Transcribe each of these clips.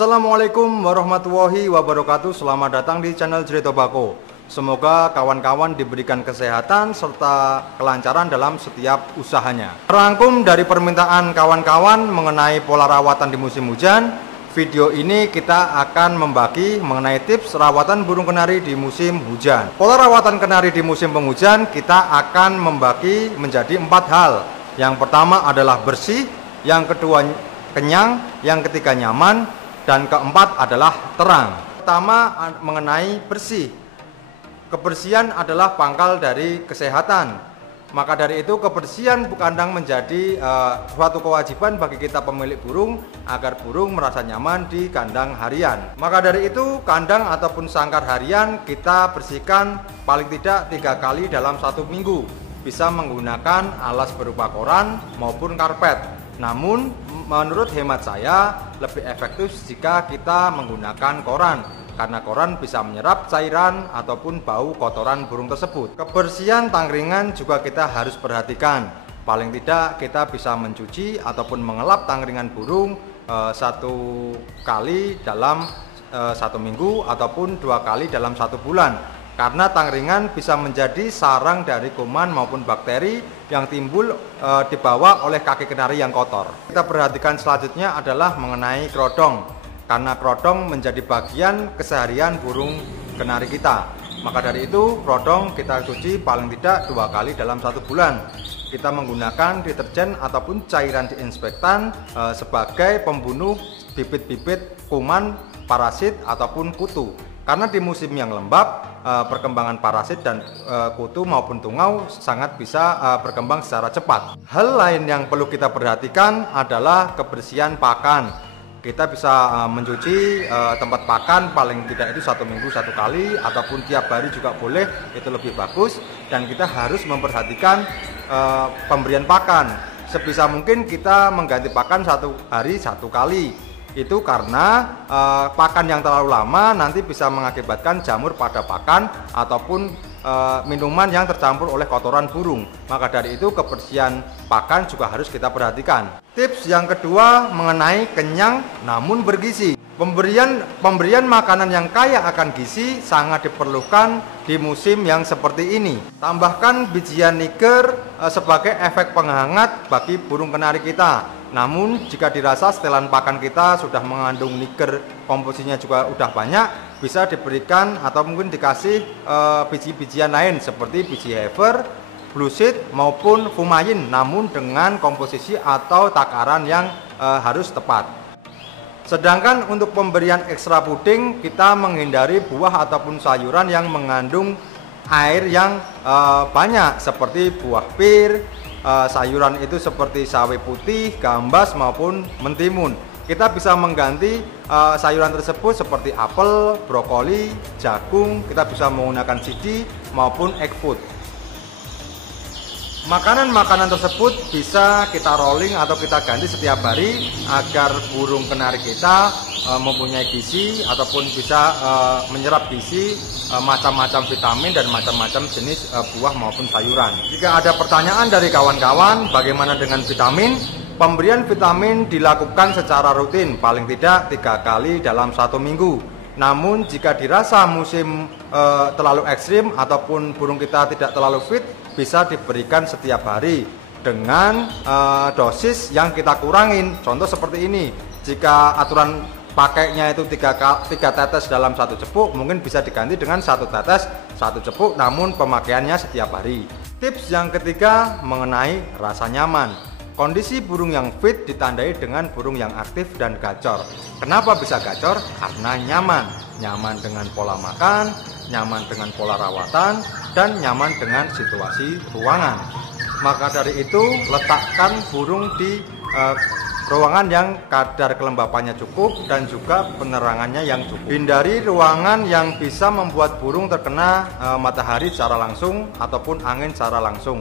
Assalamualaikum warahmatullahi wabarakatuh. Selamat datang di channel Jere Tobacco. Semoga kawan-kawan diberikan kesehatan serta kelancaran dalam setiap usahanya. Terangkum dari permintaan kawan-kawan mengenai pola rawatan di musim hujan, video ini kita akan membagi mengenai tips rawatan burung kenari di musim hujan. Pola rawatan kenari di musim penghujan kita akan membagi menjadi 4 hal. Yang pertama adalah bersih, yang kedua kenyang, yang ketiga nyaman, dan keempat adalah terang. Pertama mengenai bersih. Kebersihan adalah pangkal dari kesehatan. Maka dari itu kebersihan kandang menjadi suatu kewajiban bagi kita pemilik burung agar burung merasa nyaman di kandang harian. Maka dari itu kandang ataupun sangkar harian kita bersihkan paling tidak 3 kali dalam 1 minggu. Bisa menggunakan alas berupa koran maupun karpet. Namun menurut hemat saya lebih efektif jika kita menggunakan koran, karena koran bisa menyerap cairan ataupun bau kotoran burung tersebut. Kebersihan tangkringan juga kita harus perhatikan. Paling tidak kita bisa mencuci ataupun mengelap tangkringan burung 1 kali dalam 1 minggu ataupun 2 kali dalam 1 bulan. Karena tangkringan bisa menjadi sarang dari kuman maupun bakteri yang timbul dibawa oleh kaki kenari yang kotor. Kita perhatikan selanjutnya adalah mengenai kerodong. Karena kerodong menjadi bagian keseharian burung kenari kita. Maka dari itu kerodong kita cuci paling tidak 2 kali dalam 1 bulan. Kita menggunakan deterjen ataupun cairan disinfektan sebagai pembunuh bibit-bibit kuman, parasit ataupun kutu. Karena di musim yang lembab, perkembangan parasit dan kutu maupun tungau sangat bisa berkembang secara cepat. Hal lain yang perlu kita perhatikan adalah kebersihan pakan. Kita bisa mencuci tempat pakan paling tidak itu 1 minggu 1 kali ataupun tiap hari juga boleh, itu lebih bagus. Dan kita harus memperhatikan pemberian pakan. Sebisa mungkin kita mengganti pakan 1 hari 1 kali. Itu karena pakan yang terlalu lama nanti bisa mengakibatkan jamur pada pakan ataupun minuman yang tercampur oleh kotoran burung. Maka dari itu kebersihan pakan juga harus kita perhatikan. Tips yang kedua mengenai kenyang namun bergizi. Pemberian makanan yang kaya akan gizi sangat diperlukan di musim yang seperti ini. Tambahkan bijian niger sebagai efek penghangat bagi burung kenari kita. Namun jika dirasa setelan pakan kita sudah mengandung niger, komposisinya juga udah banyak, bisa diberikan atau mungkin dikasih biji-bijian lain seperti biji heifer, blue seed maupun fumain, namun dengan komposisi atau takaran yang harus tepat. Sedangkan untuk pemberian ekstra puding, kita menghindari buah ataupun sayuran yang mengandung air yang banyak seperti buah pir, sayuran itu seperti sawi putih, gambas maupun mentimun. Kita bisa mengganti sayuran tersebut seperti apel, brokoli, jagung. Kita bisa menggunakan sidi maupun egg food. Makanan-makanan tersebut bisa kita rolling atau kita ganti setiap hari agar burung kenari kita mempunyai gizi ataupun bisa menyerap gizi macam-macam vitamin dan macam-macam jenis buah maupun sayuran. Jika ada pertanyaan dari kawan-kawan bagaimana dengan vitamin, pemberian vitamin dilakukan secara rutin paling tidak 3 kali dalam 1 minggu. Namun jika dirasa musim terlalu ekstrim ataupun burung kita tidak terlalu fit, bisa diberikan setiap hari dengan dosis yang kita kurangin. Contoh seperti ini, jika aturan pakainya itu 3 tetes dalam 1 cepuk, mungkin bisa diganti dengan 1 tetes 1 cepuk, namun pemakaiannya setiap hari. Tips yang ketiga mengenai rasa nyaman. Kondisi burung yang fit ditandai dengan burung yang aktif dan gacor. Kenapa bisa gacor? Karena nyaman. Nyaman dengan pola makan, nyaman dengan pola rawatan, dan nyaman dengan situasi ruangan. Maka dari itu letakkan burung di ruangan yang kadar kelembapannya cukup dan juga penerangannya yang cukup. Hindari ruangan yang bisa membuat burung terkena matahari secara langsung ataupun angin secara langsung.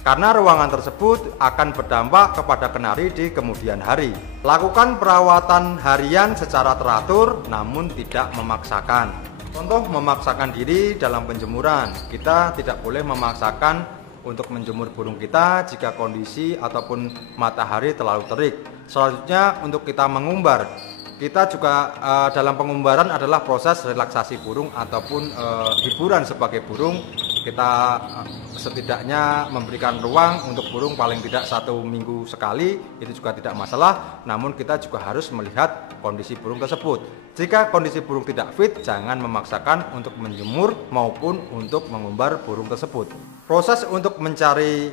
Karena ruangan tersebut akan berdampak kepada kenari di kemudian hari. Lakukan perawatan harian secara teratur namun tidak memaksakan. Contoh memaksakan diri dalam penjemuran. Kita tidak boleh memaksakan untuk menjemur burung kita jika kondisi ataupun matahari terlalu terik. Selanjutnya untuk kita mengumbar. Kita juga dalam pengumbaran adalah proses relaksasi burung ataupun hiburan sebagai burung. Kita setidaknya memberikan ruang untuk burung paling tidak 1 minggu sekali, itu juga tidak masalah. Namun kita juga harus melihat kondisi burung tersebut. Jika kondisi burung tidak fit, jangan memaksakan untuk menjemur maupun untuk mengumbar burung tersebut. Proses untuk mencari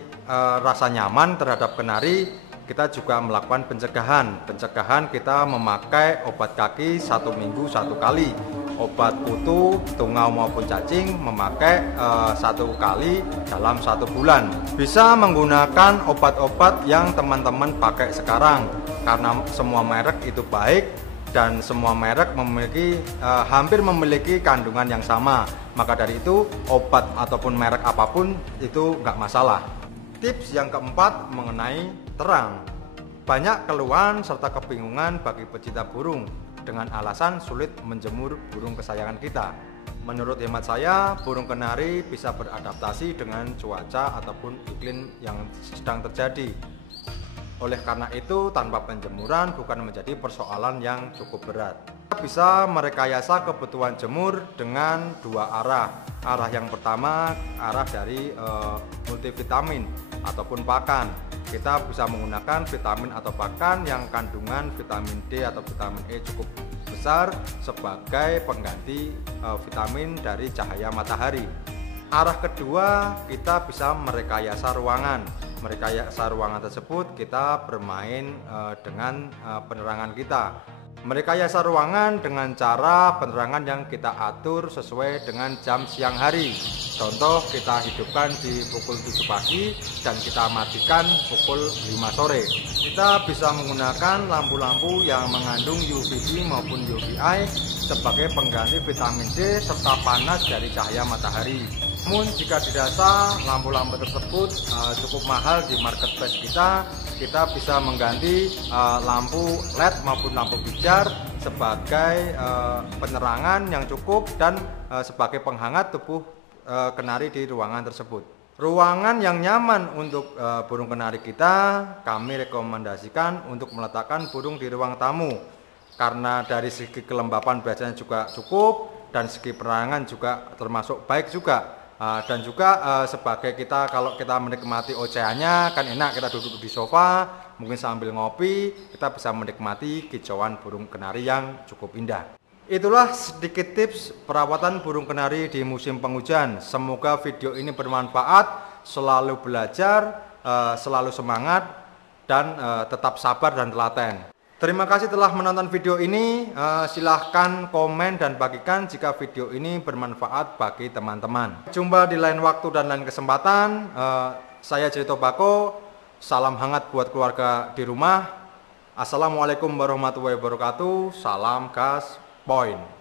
rasa nyaman terhadap kenari, kita juga melakukan pencegahan. Pencegahan kita memakai obat kaki 1 minggu 1 kali. Obat kutu, tungau maupun cacing memakai 1 kali dalam 1 bulan. Bisa menggunakan obat-obat yang teman-teman pakai sekarang, karena semua merek itu baik dan semua merek hampir memiliki kandungan yang sama. Maka dari itu obat ataupun merek apapun itu nggak masalah. Tips yang keempat mengenai terang. Banyak keluhan serta kebingungan bagi pecinta burung dengan alasan sulit menjemur burung kesayangan kita. Menurut hemat saya, burung kenari bisa beradaptasi dengan cuaca ataupun iklim yang sedang terjadi. Oleh karena itu, tanpa penjemuran bukan menjadi persoalan yang cukup berat. Kita bisa merekayasa kebutuhan jemur dengan 2 arah. Arah yang pertama, arah dari multivitamin ataupun pakan. Kita bisa menggunakan vitamin atau pakan yang kandungan vitamin D atau vitamin E cukup besar sebagai pengganti vitamin dari cahaya matahari. Arah kedua, kita bisa merekayasa ruangan. Merekayasa ruangan tersebut kita bermain dengan penerangan kita. Merekayasa ruangan dengan cara penerangan yang kita atur sesuai dengan jam siang hari. Contoh, kita hidupkan di pukul 7 pagi dan kita matikan pukul 5 sore. Kita bisa menggunakan lampu-lampu yang mengandung UVB maupun UVI sebagai pengganti vitamin D serta panas dari cahaya matahari. Namun jika dirasa lampu-lampu tersebut cukup mahal di marketplace kita bisa mengganti lampu LED maupun lampu pijar sebagai penerangan yang cukup dan sebagai penghangat tubuh kenari di ruangan tersebut. Ruangan yang nyaman untuk burung kenari kita, kami rekomendasikan untuk meletakkan burung di ruang tamu, karena dari segi kelembapan biasanya juga cukup dan segi penerangan juga termasuk baik juga. Dan juga sebagai kalau kita menikmati ocehannya kan enak, kita duduk di sofa mungkin sambil ngopi, kita bisa menikmati kicauan burung kenari yang cukup indah. Itulah sedikit tips perawatan burung kenari di musim penghujan. Semoga video ini bermanfaat, selalu belajar, selalu semangat, dan tetap sabar dan telaten. Terima kasih telah menonton video ini. Silahkan komen dan bagikan jika video ini bermanfaat bagi teman-teman. Jumpa di lain waktu dan lain kesempatan. Saya Jerry Tobacco. Salam hangat buat keluarga di rumah. Assalamualaikum warahmatullahi wabarakatuh. Salam gas point.